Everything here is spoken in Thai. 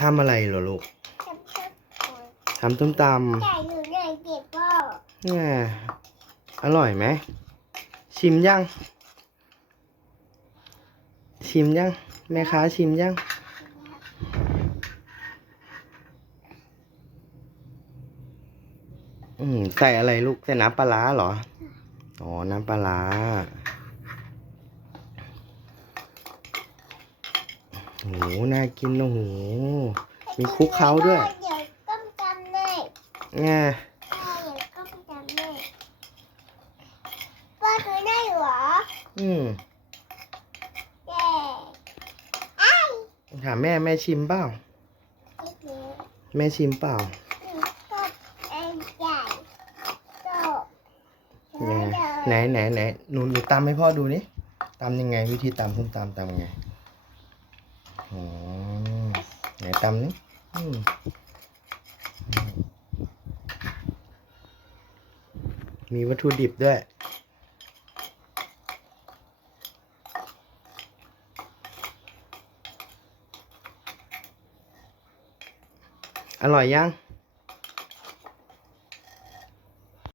ทำอะไรเหรอลูกทำต้มทำส้มตไก่หนูหน่อยเด็กพ่อำแหม่อร่อยไหม ชิมยัง ชิมยัง แม่ค้าชิมยัง อืม ใส่อะไรลูก ใส่น้ำปลาร้าเหรอ อ๋อ น้ำปลาร้า โอ้โหน่ากินโอ้โหมีคลุกเคล้าด้วยเดี๋ยวต้มตำเลยแง่ใช่เดี๋ยวต้มตำเลยพ่อเคยได้เหรออืมเย้ไอ้ายถามแม่แม่ชิมเปล่าคิดเยอะแม่ชิมเปล่าอืมก็เอ็นใหญ่โตไงไหนไหนไหนหนูหนูตำให้พ่อดูนี่ตำยังไงวิธีตำส้มตำตำยังไงอ๋อ ไหนตำนี่มีวัตถุดิบด้วย อร่อยยัง